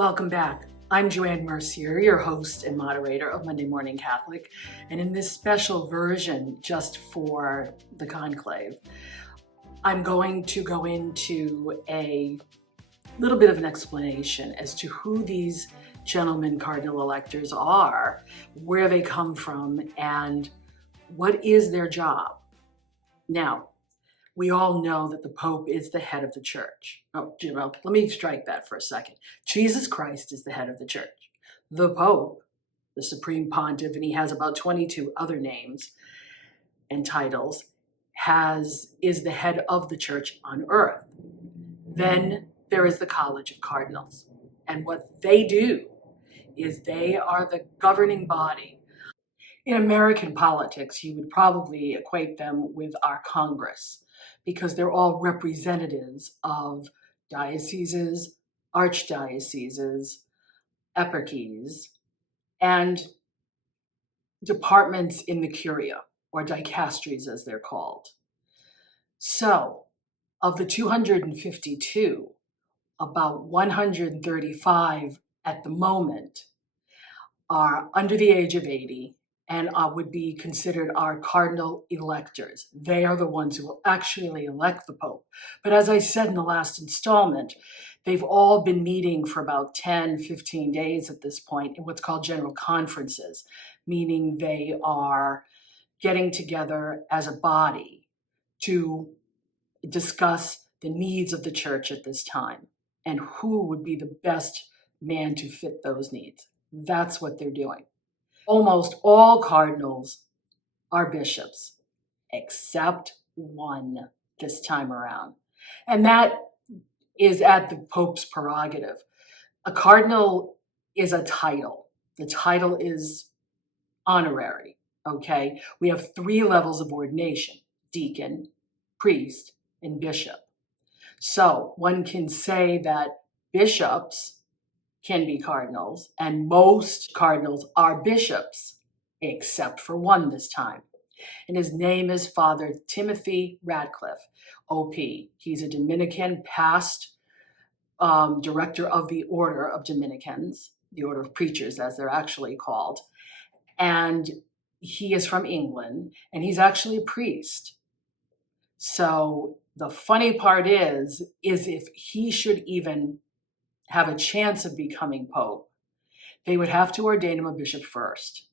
Welcome back. I'm Joanne Mercier, your host and moderator of Monday Morning Catholic, and in this special version just for the conclave, I'm going to go into a little bit of an explanation as to who these gentlemen cardinal electors are, where they come from, and what is their job. Now, we all know that the Pope is the head of the church. Oh, let me strike that for a second. Jesus Christ is the head of the church. The Pope, the Supreme Pontiff, and he has about 22 other names and titles, is the head of the church on earth. Then there is the College of Cardinals. And what they do is they are the governing body. In American politics, you would probably equate them with our Congress, because they're all representatives of dioceses, archdioceses, eparchies, and departments in the curia, or dicasteries as they're called. So, of the 252, about 135 at the moment are under the age of 80 and would be considered our cardinal electors. They are the ones who will actually elect the Pope. But as I said in the last installment, they've all been meeting for about 10, 15 days at this point in what's called general conferences, meaning they are getting together as a body to discuss the needs of the church at this time and who would be the best man to fit those needs. That's what they're doing. Almost all cardinals are bishops, except one this time around. And that is at the Pope's prerogative. A cardinal is a title. The title is honorary, okay? We have 3 levels of ordination: deacon, priest, and bishop. So one can say that bishops can be cardinals, and most cardinals are bishops, except for one this time. And his name is Father Timothy Radcliffe, OP. He's a Dominican, past director of the Order of Dominicans, the Order of Preachers as they're actually called. And he is from England, and he's actually a priest. So the funny part is if he should even have a chance of becoming Pope, they would have to ordain him a bishop first,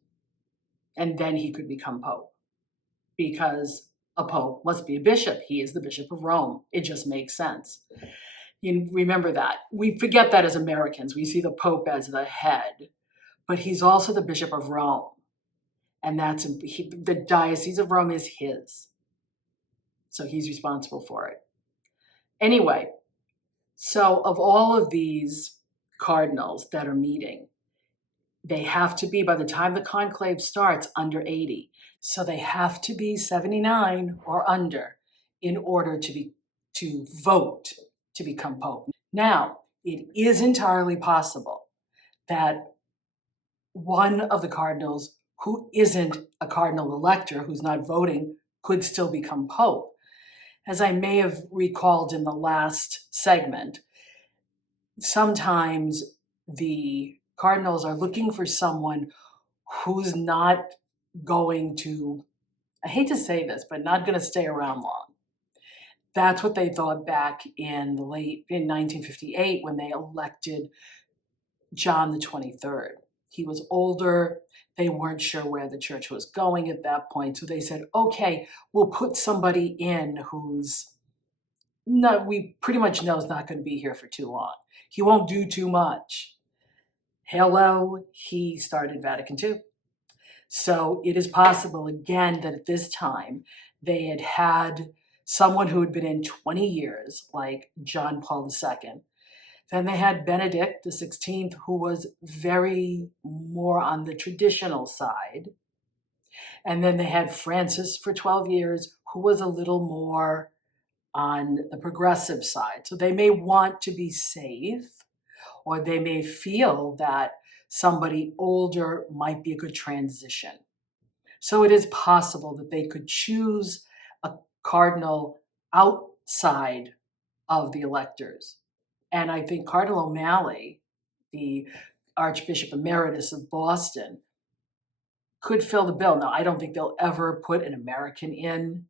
and then he could become Pope, because a Pope must be a bishop. He is the Bishop of Rome. It just makes sense. You remember that. We forget that as Americans. We see the Pope as the head, but he's also the Bishop of Rome, and the Diocese of Rome is his. So he's responsible for it. Anyway, so of all of these cardinals that are meeting, they have to be, by the time the conclave starts, under 80. So they have to be 79 or under in order to vote to become Pope. Now, it is entirely possible that one of the cardinals who isn't a cardinal elector, who's not voting, could still become Pope. As I may have recalled in the last segment, sometimes the cardinals are looking for someone who's not going to, I hate to say this, but not going to stay around long. That's what they thought back in 1958 when they elected John the 23rd. He was older. They weren't sure where the church was going at that point. So they said, okay, we'll put somebody in we pretty much know is not going to be here for too long. He won't do too much. Hello, he started Vatican II. So it is possible, again, that at this time they had someone who had been in 20 years, like John Paul II. Then they had Benedict XVI, who was very more on the traditional side. And then they had Francis for 12 years, who was a little more on the progressive side. So they may want to be safe, or they may feel that somebody older might be a good transition. So it is possible that they could choose a cardinal outside of the electors. And I think Cardinal O'Malley, the Archbishop Emeritus of Boston, could fill the bill. Now, I don't think they'll ever put an American in,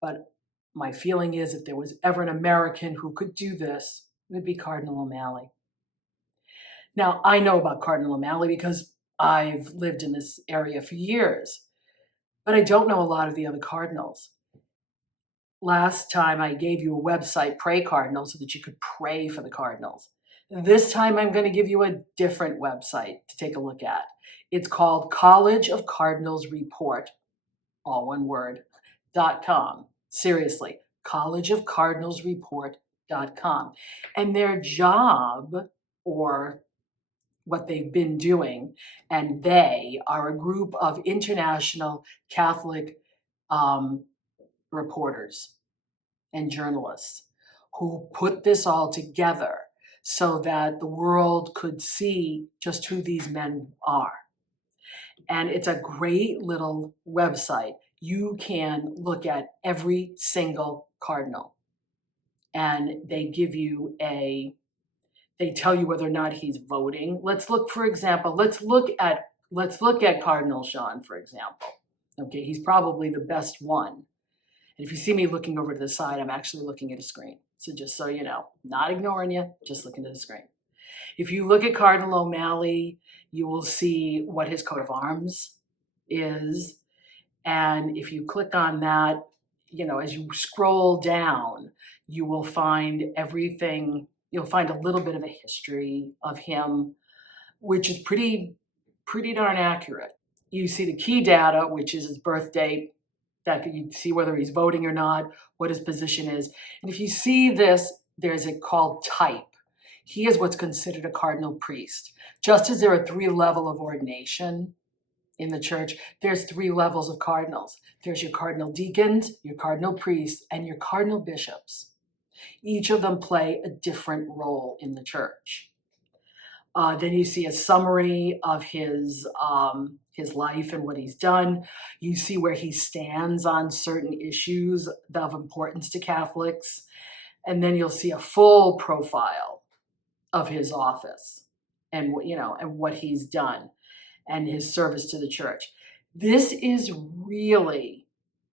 but my feeling is if there was ever an American who could do this, it would be Cardinal O'Malley. Now, I know about Cardinal O'Malley because I've lived in this area for years, but I don't know a lot of the other cardinals. Last time I gave you a website, Pray Cardinal, so that you could pray for the cardinals. This time I'm going to give you a different website to take a look at. It's called College of Cardinals Report, all one word, .com. Seriously, collegeofcardinalsreport.com. And their job, or what they've been doing, and they are a group of international Catholic reporters and journalists who put this all together so that the world could see just who these men are. And it's a great little website. You can look at every single cardinal, and they give you they tell you whether or not he's voting. Let's look, for example, let's look at Cardinal Sean, for example. Okay, he's probably the best one. And if you see me looking over to the side, I'm actually looking at a screen. So just so you know, not ignoring you, just looking at the screen. If you look at Cardinal O'Malley, you will see what his coat of arms is. And if you click on that, as you scroll down, you will find everything. You'll find a little bit of a history of him, which is pretty darn accurate. You see the key data, which is his birth date, that you see whether he's voting or not, what his position is. And if you see this, there's a called type. He is what's considered a cardinal priest. Just as there are 3 levels of ordination in the church, there's 3 levels of cardinals. There's your cardinal deacons, your cardinal priests, and your cardinal bishops. Each of them play a different role in the church. Then you see a summary of his life and what he's done. You see where he stands on certain issues of importance to Catholics. And then you'll see a full profile of his office and what he's done and his service to the church. This is really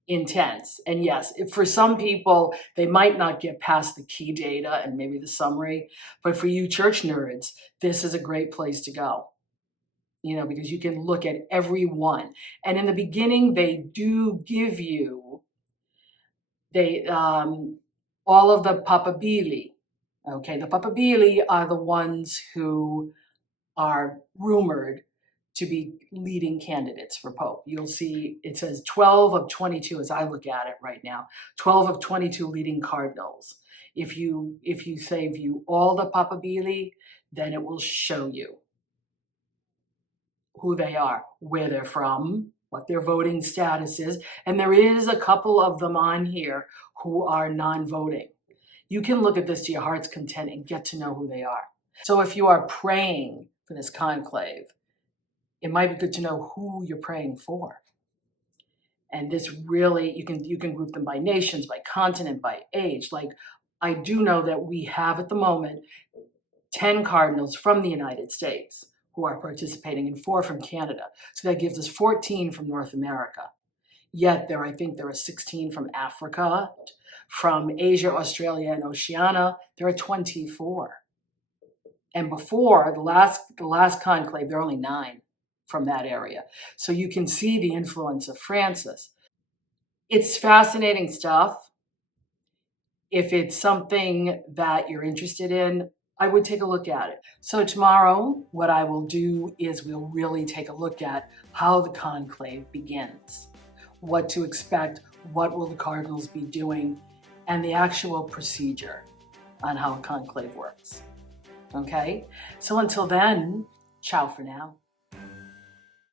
intense. And yes, for some people, they might not get past the key data and maybe the summary, but for you church nerds, this is a great place to go, because you can look at every one. And in the beginning, they do give you all of the papabili. Okay, the papabili are the ones who are rumored to be leading candidates for Pope. You'll see it says 12 of 22, as I look at it right now, 12 of 22 leading cardinals. If you say view all the papabili, then it will show you who they are, where they're from, what their voting status is. And there is a couple of them on here who are non-voting. You can look at this to your heart's content and get to know who they are. So if you are praying for this conclave, it might be good to know who you're praying for. And this really, you can group them by nations, by continent, by age. Like, I do know that we have at the moment 10 cardinals from the United States who are participating and 4 from Canada. So that gives us 14 from North America. Yet I think there are 16 from Africa, from Asia, Australia, and Oceania. There are 24. And before the last conclave, there are only 9 from that area. So you can see the influence of Francis. It's fascinating stuff. If it's something that you're interested in, I would take a look at it. So tomorrow, what I will do is we'll really take a look at how the conclave begins, what to expect, what will the cardinals be doing, and the actual procedure on how a conclave works. Okay? So until then, ciao for now.